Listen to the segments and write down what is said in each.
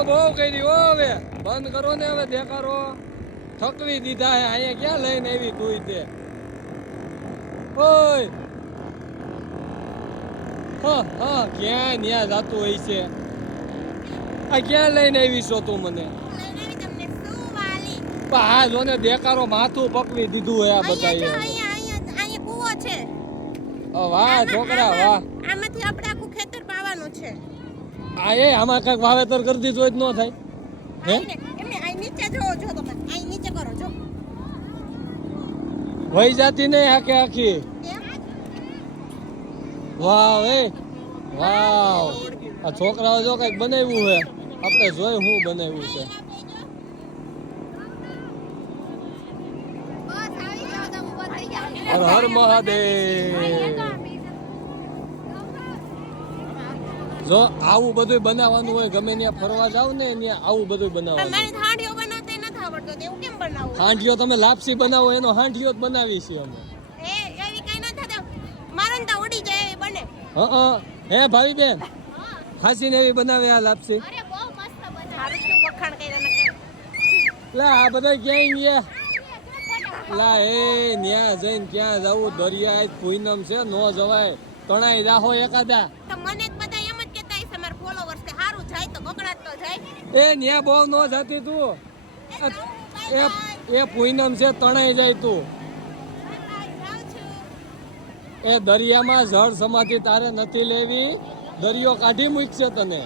તો બહુ કરી હો હવે. બંધ કરો ને હવે દેખાડો. થકવી દીધા હે અહીંયા ક્યાં લઈને આવી તું તે? ઓય. હા હા ક્યાં ન્યા જાતું હોય છે? આ ક્યાં લઈને આવી છો તું મને? હા જોને દેકારો માથું પકવી દીધું હે આ બધા વાહ છોકરા વાહ. આમાંથી આપણે આખું ખેતર પાવાનું છે. આ એ આમાં કાંઈક વાવેતર કરી દીધું હોય તો ન થાય. હે? જો જો. વહી જાતી નહીં આખે. આખી વાવ એ. વાવ. આ છોકરાઓ જો કંઈક બનાવ્યું છે આપણે જોઈ શું બનાવ્યું છે. હર મહાદેવ. જો આવું બધું બનાવવાનું હોય ગમે ત્યાં ફરવા જાવ ને ત્યાં આવું બધું બનાવવાનું હાંઠીઓ તમે લાપસી બનાવો એનો હાંઠીઓ જ બનાવી છે અમે. હા હે ભાવી બેન હાસી ને એવી બનાવે આ લાપસી? લા આ બધા ક્યાંય ગયા લા એ ન્યા જઈને ક્યાં જવું દરિયા પૂનમ છે નો જવાય. તણાઈ રાહો એકાદા. તો મને જ બધા એમ જ કહેતા હશે મારા ફોલોવર્સ કે સારું જાય તો બગડાટ તો જાય એ ન્યા બહુ નો જતી તું. એ એ પૂનમ છે તણાઈ જાય તું. એ દરિયામાં જળ સમાધિ તારે નથી લેવી. દરિયો કાઢી મૂકશે તને.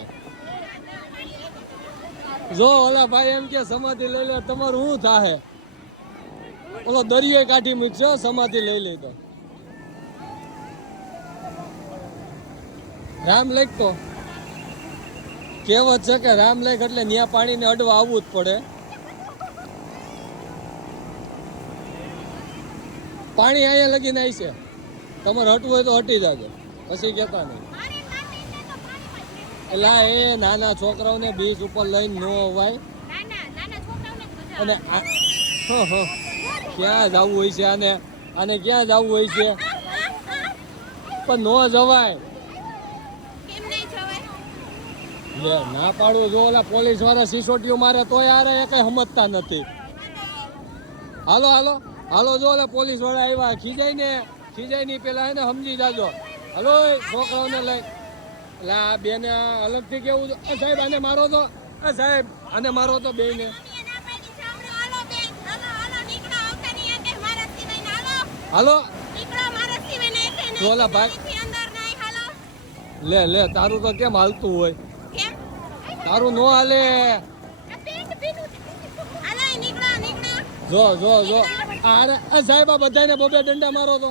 જો ઓલા ભાઈ એમ કે સમાધિ લઈ લે તમારું શું થાય ઓલો દરિયો કાઢી મૂકશે સમાધિ લઈ લે તો. રામ લેખ. તો કહેવત છે કે રામ લેખ એટલે ન્યા પાણીને અડવા આવવું જ પડે. પાણી અહીંયા લગીને આવી છે. તમારે હટવું હોય તો હટી જાજો. પછી કહેતા નહીં. એટલે એ નાના છોકરાઓને બીચ ઉપર લઈને ન અવાય. અને. ક્યાં જવું હોય છે આને? આને ક્યાં જવું હોય છે? પણ ન જવાય કેમ નહીં જવાય લે ના પાડવું જો ઓલા પોલીસવાળા સિસોટીઓ મારે તોય આરે એ કઈ સમજતા નથી. હાલો હાલો હાલો જો ઓલા પોલીસવાળા આવ્યા ખીજાઈ ને ખીજાઈ ની પેલા એને સમજી જાજો. હાલો છોકરાઓને લઈ. એટલે આ બેને અલગથી કેવું સાહેબ આને મારો તો સાહેબ આને મારો તો બે ને હાલો. બેન, ઓલા ભાઈ-. લે લે તારું તો કેમ હાલતું હોય? તારું નો હાલે. જો જો જો. આ અરે સાહેબ આ બધાને બબે દંડા મારો તો.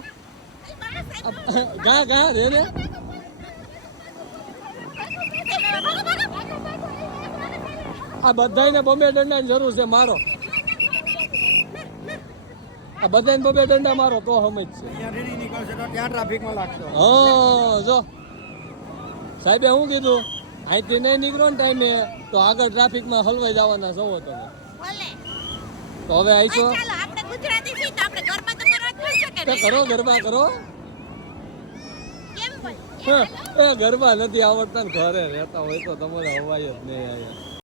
ગા ગા રે ને. આ બધાને બબે દંડાની જરૂર છે મારો. આ બધાને બબે દંડા મારો તો સમજ છે. ત્યાં ટ્રાફિકમાં લાગશો. હા જો. સાહેબે શું કીધું? અહીંથી નહીં નીકળો ને ટાઈમે તો આગળ ટ્રાફિકમાં હલવાઈ જવાના છો તમે. તો હવે આવીશો કરો ગરબા કરો. ગરબા નથી આવડતા ને ઘરે રહેતા હોય તો તમારે હવાય જ નહીં આયા